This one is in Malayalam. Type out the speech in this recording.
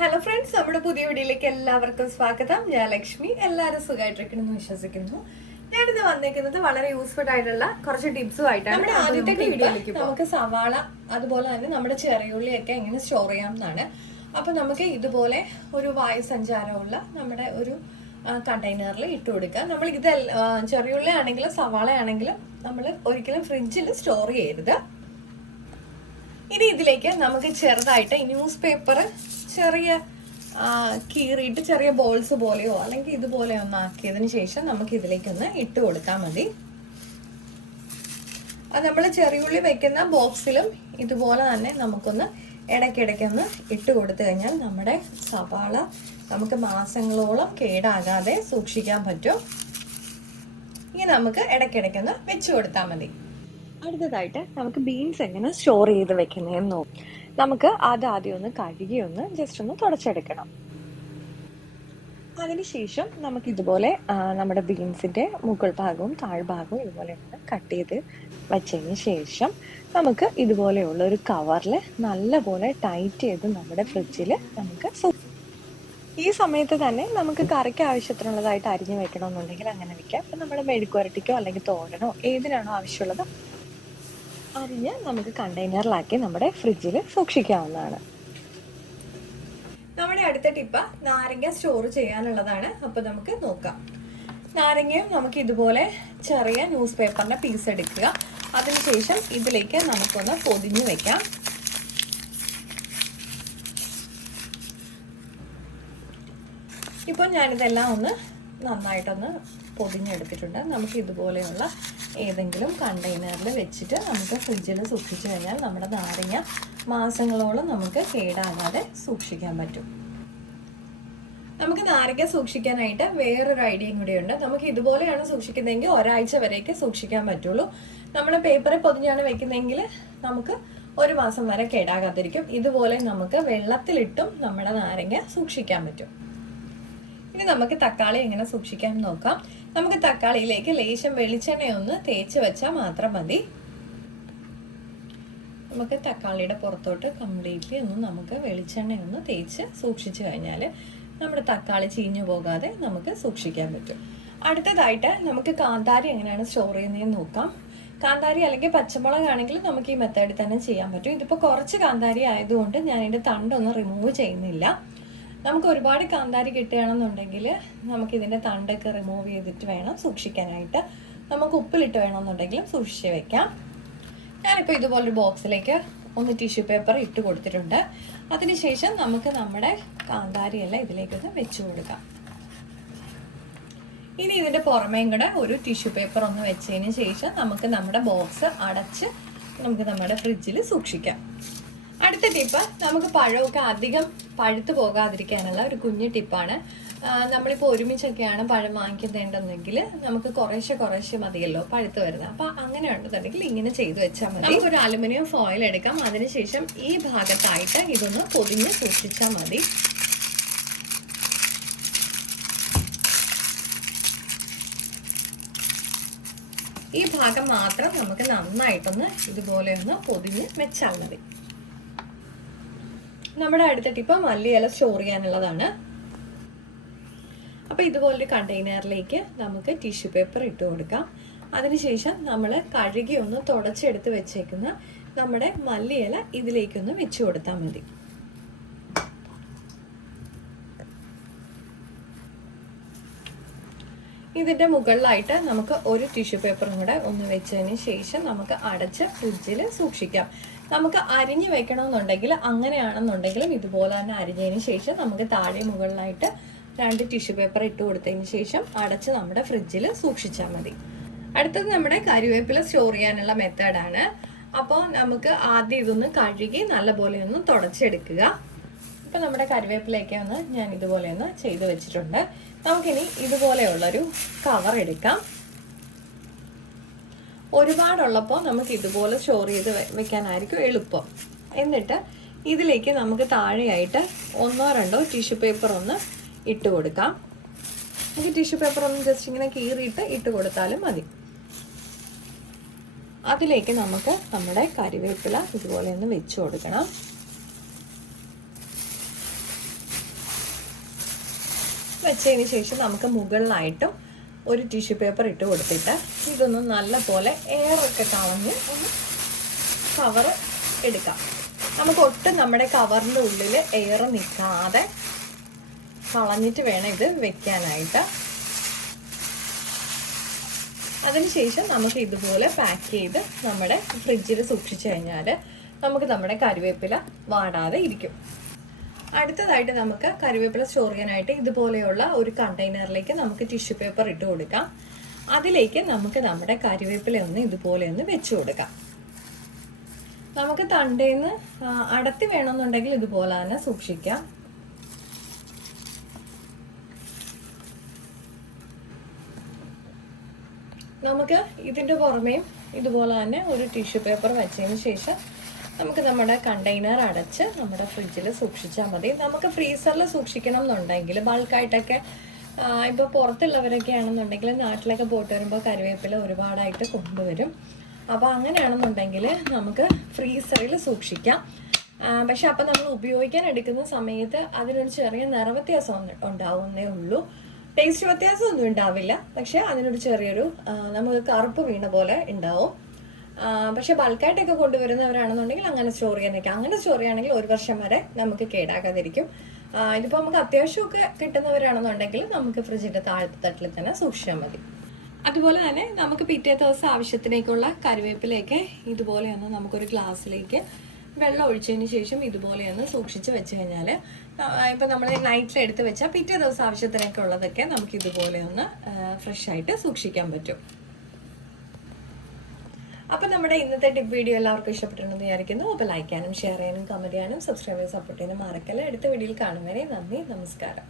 ഹലോ ഫ്രണ്ട്സ്, നമ്മുടെ പുതിയ വീഡിയോയിലേക്ക് എല്ലാവർക്കും സ്വാഗതം. ഞാൻ ലക്ഷ്മി. എല്ലാവരും സുഖമായിട്ടിരിക്കണമെന്ന് വിശ്വസിക്കുന്നു. ഞാനിത് വന്നേക്കുന്നത് വളരെ യൂസ്ഫുൾ ആയിട്ടുള്ള കുറച്ച് ടിപ്സുമായിട്ടാണ്. നമ്മുടെ ആദ്യത്തെ ടിപ്പ് നമുക്ക് സവാള അതുപോലെ തന്നെ നമ്മുടെ ചെറിയുള്ളിയൊക്കെ എങ്ങനെ സ്റ്റോർ ചെയ്യാം എന്നാണ്. അപ്പൊ നമുക്ക് ഇതുപോലെ ഒരു വായു സഞ്ചാരമുള്ള നമ്മുടെ ഒരു കണ്ടെയ്നറിൽ ഇട്ട് കൊടുക്കുക. നമ്മൾ ഇത് ചെറിയുള്ളി ആണെങ്കിലും സവാള ആണെങ്കിലും നമ്മൾ ഒരിക്കലും ഫ്രിഡ്ജിൽ സ്റ്റോർ ചെയ്യരുത്. ഇനി ഇതിലേക്ക് നമുക്ക് ചെറുതായിട്ട് ന്യൂസ് പേപ്പർ ചെറിയ കീറിയിട്ട് ചെറിയ ബോൾസ് പോലെയോ അല്ലെങ്കിൽ ഇതുപോലെ ഒന്ന് ആക്കിയതിന് ശേഷം നമുക്ക് ഇതിലേക്കൊന്ന് ഇട്ട് കൊടുത്താൽ മതി. അത് നമ്മൾ ചെറിയുള്ളി വെക്കുന്ന ബോക്സിലും ഇതുപോലെ തന്നെ നമുക്കൊന്ന് ഇടയ്ക്കിടയ്ക്കൊന്ന് ഇട്ട് കൊടുത്തു കഴിഞ്ഞാൽ നമ്മുടെ സവാള നമുക്ക് മാസങ്ങളോളം കേടാകാതെ സൂക്ഷിക്കാൻ പറ്റും. ഇനി നമുക്ക് ഇടയ്ക്കിടയ്ക്കൊന്ന് വെച്ച് കൊടുത്താൽ മതി. അടുത്തതായിട്ട് നമുക്ക് ബീൻസ് എങ്ങനെ സ്റ്റോർ ചെയ്ത് വെക്കുന്നതെന്ന് നോക്കാം. നമുക്ക് ആദ്യം ഒന്ന് കഴുകി ഒന്ന് ജസ്റ്റ് ഒന്ന് തുടച്ചെടുക്കണം. അതിനുശേഷം നമുക്ക് ഇതുപോലെ നമ്മുടെ ബീൻസിന്റെ മുകൾ ഭാഗവും താഴ്ഭാഗവും ഇതുപോലെ ഒന്ന് കട്ട് ചെയ്ത് വെച്ചതിന് ശേഷം നമുക്ക് ഇതുപോലെയുള്ള ഒരു കവറിൽ നല്ലപോലെ ടൈറ്റ് ചെയ്ത് നമ്മുടെ ഫ്രിഡ്ജിൽ നമുക്ക് ഈ സമയത്ത് തന്നെ നമുക്ക് കറിക്ക് ആവശ്യത്തിനുള്ളതായിട്ട് അരിഞ്ഞു വെക്കണമെന്നുണ്ടെങ്കിൽ അങ്ങനെ വെക്കാം. അപ്പം നമ്മുടെ മെഴുക്കുവരട്ടിക്കോ അല്ലെങ്കിൽ തോരനോ ഏതിനാണോ ആവശ്യമുള്ളത് അരിഞ്ഞ് നമുക്ക് കണ്ടെയ്നറിലാക്കി നമ്മുടെ ഫ്രിഡ്ജിൽ സൂക്ഷിക്കാവുന്നതാണ്. നമ്മുടെ അടുത്ത ടിപ്പ് നാരങ്ങ സ്റ്റോർ ചെയ്യാനുള്ളതാണ്. അപ്പൊ നമുക്ക് നോക്കാം. നാരങ്ങയും നമുക്ക് ഇതുപോലെ ചെറിയ ന്യൂസ് പേപ്പറിന്റെ പീസ് എടുക്കുക. അതിനുശേഷം ഇതിലേക്ക് നമുക്കൊന്ന് പൊതിഞ്ഞു വെക്കാം. ഇപ്പോൾ ഞാനിതെല്ലാം ഒന്ന് നന്നായിട്ടൊന്ന് പൊതിഞ്ഞെടുത്തിട്ടുണ്ട്. നമുക്ക് ഇതുപോലെയുള്ള ഏതെങ്കിലും കണ്ടെയ്നറിൽ വെച്ചിട്ട് നമുക്ക് ഫ്രിഡ്ജിൽ സൂക്ഷിച്ചു കഴിഞ്ഞാൽ നമ്മുടെ നാരങ്ങ മാസങ്ങളോളം നമുക്ക് കേടാകാതെ സൂക്ഷിക്കാൻ പറ്റും. നമുക്ക് നാരങ്ങ സൂക്ഷിക്കാനായിട്ട് വേറൊരു ഐഡിയയും കൂടിയുണ്ട്. നമുക്ക് ഇതുപോലെയാണ് സൂക്ഷിക്കുന്നതെങ്കിൽ ഒരാഴ്ച വരെയൊക്കെ സൂക്ഷിക്കാൻ പറ്റുള്ളൂ. നമ്മൾ പേപ്പറിൽ പൊതിഞ്ഞാണ് വെക്കുന്നതെങ്കിൽ നമുക്ക് ഒരു മാസം വരെ കേടാകാതിരിക്കും. ഇതുപോലെ നമുക്ക് വെള്ളത്തിലിട്ടും നമ്മുടെ നാരങ്ങ സൂക്ഷിക്കാൻ പറ്റും. ഇനി നമുക്ക് തക്കാളി എങ്ങനെ സൂക്ഷിക്കാൻ നോക്കാം. നമുക്ക് തക്കാളിയിലേക്ക് ലേശം വെളിച്ചെണ്ണയൊന്ന് തേച്ച് വെച്ചാൽ മാത്രം മതി. നമുക്ക് തക്കാളിയുടെ പുറത്തോട്ട് കംപ്ലീറ്റ്ലി ഒന്ന് നമുക്ക് വെളിച്ചെണ്ണയൊന്ന് തേച്ച് സൂക്ഷിച്ചു കഴിഞ്ഞാൽ നമ്മുടെ തക്കാളി ചീഞ്ഞു പോകാതെ നമുക്ക് സൂക്ഷിക്കാൻ പറ്റും. അടുത്തതായിട്ട് നമുക്ക് കാന്താരി എങ്ങനെയാണ് സ്റ്റോർ ചെയ്യുന്നതെന്ന് നോക്കാം. കാന്താരി അല്ലെങ്കിൽ പച്ചമുളക് ആണെങ്കിൽ നമുക്ക് ഈ മെത്തേഡിൽ തന്നെ ചെയ്യാൻ പറ്റും. ഇതിപ്പോൾ കുറച്ച് കാന്താരി ആയതുകൊണ്ട് ഞാൻ ഇതിൻ്റെ തണ്ടൊന്നും റിമൂവ് ചെയ്യുന്നില്ല. നമുക്ക് ഒരുപാട് കാന്താരി കിട്ടുകയാണെന്നുണ്ടെങ്കിൽ നമുക്ക് ഇതിൻ്റെ തണ്ടൊക്കെ റിമൂവ് ചെയ്തിട്ട് വേണം സൂക്ഷിക്കാനായിട്ട്. നമുക്ക് ഉപ്പിലിട്ട് വേണമെന്നുണ്ടെങ്കിലും സൂക്ഷിച്ച് വെക്കാം. ഞാനിപ്പോൾ ഇതുപോലൊരു ബോക്സിലേക്ക് ഒന്ന് ടിഷ്യൂ പേപ്പർ ഇട്ട് കൊടുത്തിട്ടുണ്ട്. അതിനുശേഷം നമുക്ക് നമ്മുടെ കാന്താരിയെല്ലാം ഇതിലേക്കൊന്ന് വെച്ച് കൊടുക്കാം. ഇനി ഇതിൻ്റെ പുറമേയും കൂടെ ഒരു ടിഷ്യൂ പേപ്പർ ഒന്ന് വെച്ചതിന് ശേഷം നമുക്ക് നമ്മുടെ ബോക്സ് അടച്ച് നമുക്ക് നമ്മുടെ ഫ്രിഡ്ജിൽ സൂക്ഷിക്കാം. അടുത്ത ടിപ്പ് നമുക്ക് പഴമൊക്കെ അധികം പഴുത്ത് പോകാതിരിക്കാനുള്ള ഒരു കുഞ്ഞു ടിപ്പാണ്. നമ്മളിപ്പോൾ ഒരുമിച്ചൊക്കെയാണ് പഴം വാങ്ങിക്കുന്നുണ്ടെങ്കിൽ നമുക്ക് കുറേശ്ശെ മതിയല്ലോ പഴുത്ത് വരുന്നത്. അപ്പം അങ്ങനെ ഉണ്ടെന്നുണ്ടെങ്കിൽ ഇങ്ങനെ ചെയ്തു വെച്ചാൽ മതി. നമുക്കൊരു അലുമിനിയം ഫോയിൽ എടുക്കാം. അതിനുശേഷം ഈ ഭാഗത്തായിട്ട് ഇതൊന്ന് പൊതിഞ്ഞ് സൂക്ഷിച്ചാൽ മതി. ഈ ഭാഗം മാത്രം നമുക്ക് നന്നായിട്ടൊന്ന് ഇതുപോലെ ഒന്ന് പൊതിഞ്ഞ് വെച്ചാൽ മതി. നമ്മുടെ അടുത്ത ടിപ്പ് മല്ലിയില സ്റ്റോർ ചെയ്യാനുള്ളതാണ്. അപ്പോൾ ഇതുപോലൊരു കണ്ടെയ്നറിലേക്ക് നമുക്ക് ടിഷ്യൂ പേപ്പർ ഇട്ട് കൊടുക്കാം. അതിനുശേഷം നമ്മൾ കഴുകി ഒന്ന് തുടച്ചെടുത്ത് വെച്ചേക്കുന്ന നമ്മുടെ മല്ലിയില ഇതിലേക്കൊന്ന് വെച്ച് കൊടുത്താൽ മതി. ഇതിൻ്റെ മുകളിലായിട്ട് നമുക്ക് ഒരു ടിഷ്യൂ പേപ്പറും കൂടെ ഒന്ന് വെച്ചതിന് ശേഷം നമുക്ക് അടച്ച് ഫ്രിഡ്ജിൽ സൂക്ഷിക്കാം. നമുക്ക് അരിഞ്ഞു വെക്കണമെന്നുണ്ടെങ്കിൽ അങ്ങനെയാണെന്നുണ്ടെങ്കിലും ഇതുപോലെ തന്നെ അരിഞ്ഞതിന് ശേഷം നമുക്ക് താഴെ മുകളിലായിട്ട് 2 ടിഷ്യൂ പേപ്പർ ഇട്ട് കൊടുത്തതിന് ശേഷം അടച്ച് നമ്മുടെ ഫ്രിഡ്ജിൽ സൂക്ഷിച്ചാൽ മതി. അടുത്തത് നമ്മുടെ കറിവേപ്പില സ്റ്റോർ ചെയ്യാനുള്ള മെത്തേഡാണ്. അപ്പോൾ നമുക്ക് ആദ്യം ഇതൊന്ന് കഴുകി നല്ലപോലെ ഒന്ന് തുടച്ചെടുക്കുക. ഇപ്പം നമ്മുടെ കറിവേപ്പിലയൊക്കെ ഒന്ന് ഞാൻ ഇതുപോലെ ഒന്ന് ചെയ്ത് വെച്ചിട്ടുണ്ട്. നമുക്കിനി ഇതുപോലെയുള്ളൊരു കവർ എടുക്കാം. ഒരുപാടുള്ളപ്പോൾ നമുക്ക് ഇതുപോലെ സ്റ്റോർ ചെയ്ത് വെക്കാനായിരിക്കും എളുപ്പം. എന്നിട്ട് ഇതിലേക്ക് നമുക്ക് താഴെയായിട്ട് 1-2 ടിഷ്യൂ പേപ്പർ ഒന്ന് ഇട്ട് കൊടുക്കാം. നമുക്ക് ടിഷ്യൂ പേപ്പർ ഒന്ന് ജസ്റ്റ് ഇങ്ങനെ കീറിയിട്ട് ഇട്ട് കൊടുത്താലും മതി. അതിലേക്ക് നമുക്ക് നമ്മുടെ കറിവേപ്പില ഇതുപോലെ ഒന്ന് വെച്ച് കൊടുക്കണം. വെച്ചതിന് ശേഷം നമുക്ക് മുകളിലായിട്ടും ഒരു ടിഷ്യൂ പേപ്പർ ഇട്ട് കൊടുത്തിട്ട് ഇതൊന്ന് നല്ല പോലെ എയറൊക്കെ കളഞ്ഞ് ഒന്ന് കവർ എടുക്കാം. നമുക്ക് ഒട്ടും നമ്മുടെ കവറിൻ്റെ ഉള്ളിൽ എയർ നിൽക്കാതെ കളഞ്ഞിട്ട് വേണം ഇത് വെക്കാനായിട്ട്. അതിനുശേഷം നമുക്ക് ഇതുപോലെ പാക്ക് ചെയ്ത് നമ്മുടെ ഫ്രിഡ്ജിൽ സൂക്ഷിച്ചു കഴിഞ്ഞാൽ നമുക്ക് നമ്മുടെ കറിവേപ്പില വാടാതെ ഇരിക്കും. അടുത്തതായിട്ട് നമുക്ക് കറിവേപ്പില സ്റ്റോർ ചെയ്യാനായിട്ട് ഇതുപോലെയുള്ള ഒരു കണ്ടെയ്നറിലേക്ക് നമുക്ക് ടിഷ്യൂ പേപ്പർ ഇട്ട് കൊടുക്കാം. അതിലേക്ക് നമുക്ക് നമ്മുടെ കറിവേപ്പില ഒന്ന് ഇതുപോലെ ഒന്ന് വെച്ച് കൊടുക്കാം. നമുക്ക് തണ്ടേന്ന് അടത്തി വേണമെന്നുണ്ടെങ്കിൽ ഇതുപോലെ തന്നെ സൂക്ഷിക്കാം. നമുക്ക് ഇതിൻ്റെ പുറമേയും ഇതുപോലെ തന്നെ ഒരു ടിഷ്യൂ പേപ്പർ വെച്ചതിന് ശേഷം നമുക്ക് നമ്മുടെ കണ്ടെയ്നർ അടച്ച് നമ്മുടെ ഫ്രിഡ്ജിൽ സൂക്ഷിച്ചാൽ മതി. നമുക്ക് ഫ്രീസറിൽ സൂക്ഷിക്കണം എന്നുണ്ടെങ്കിൽ ബൾക്കായിട്ടൊക്കെ ഇപ്പോൾ പുറത്തുള്ളവരൊക്കെ ആണെന്നുണ്ടെങ്കിൽ നാട്ടിലൊക്കെ പോയിട്ട് വരുമ്പോൾ കറിവേപ്പില ഒരുപാടായിട്ട് കൊണ്ടുവരും. അപ്പോൾ അങ്ങനെയാണെന്നുണ്ടെങ്കിൽ നമുക്ക് ഫ്രീസറിൽ സൂക്ഷിക്കാം. പക്ഷെ അപ്പം നമ്മൾ ഉപയോഗിക്കാൻ എടുക്കുന്ന സമയത്ത് അതിനൊരു ചെറിയ നിറവ്യത്യാസം ഉണ്ടാവുന്നേ ഉള്ളൂ. ടേസ്റ്റ് വ്യത്യാസമൊന്നും ഉണ്ടാവില്ല, പക്ഷെ അതിനൊരു ചെറിയൊരു നമുക്ക് കറുപ്പ് വീണ പോലെ ഉണ്ടാവും. പക്ഷെ ബൾക്കായിട്ടൊക്കെ കൊണ്ടുവരുന്നവരാണെന്നുണ്ടെങ്കിൽ അങ്ങനെ സ്റ്റോർ ചെയ്യാനൊക്കെ, അങ്ങനെ സ്റ്റോർ ചെയ്യുകയാണെങ്കിൽ 1 വർഷം വരെ നമുക്ക് കേടാകാതിരിക്കും. ഇതിപ്പോൾ നമുക്ക് അത്യാവശ്യമൊക്കെ കിട്ടുന്നവരാണെന്നുണ്ടെങ്കിൽ നമുക്ക് ഫ്രിഡ്ജിൻ്റെ താഴത്തെ തട്ടിൽ തന്നെ സൂക്ഷിച്ചാൽ മതി. അതുപോലെ തന്നെ നമുക്ക് പിറ്റേ ദിവസം ആവശ്യത്തിലേക്കുള്ള കറിവേപ്പിലേക്ക് ഇതുപോലെയൊന്ന് നമുക്കൊരു ഗ്ലാസ്സിലേക്ക് വെള്ളം ഒഴിച്ചതിന് ശേഷം ഇതുപോലെയൊന്ന് സൂക്ഷിച്ച് വെച്ച് കഴിഞ്ഞാൽ ഇപ്പം നമ്മൾ നൈറ്റിൽ എടുത്ത് വെച്ചാൽ പിറ്റേ ദിവസം ആവശ്യത്തിനൊക്കെ ഉള്ളതൊക്കെ നമുക്ക് ഇതുപോലെയൊന്ന് ഫ്രഷ് ആയിട്ട് സൂക്ഷിക്കാൻ പറ്റും. അപ്പം നമ്മുടെ ഇന്നത്തെ ടിപ്പ് വീഡിയോ എല്ലാവർക്കും ഇഷ്ടപ്പെട്ടിട്ടുണ്ടെന്ന് വിചാരിക്കുന്നു. അപ്പോൾ ലൈക്ക് ചെയ്യാനും ഷെയർ ചെയ്യാനും കമൻറ്റ് ചെയ്യാനും സബ്സ്ക്രൈബ് ചെയ്യാനും സപ്പോർട്ട് ചെയ്യാനും മറക്കല്ല. അടുത്ത വീഡിയോയിൽ കാണും വരെ നന്ദി, നമസ്കാരം.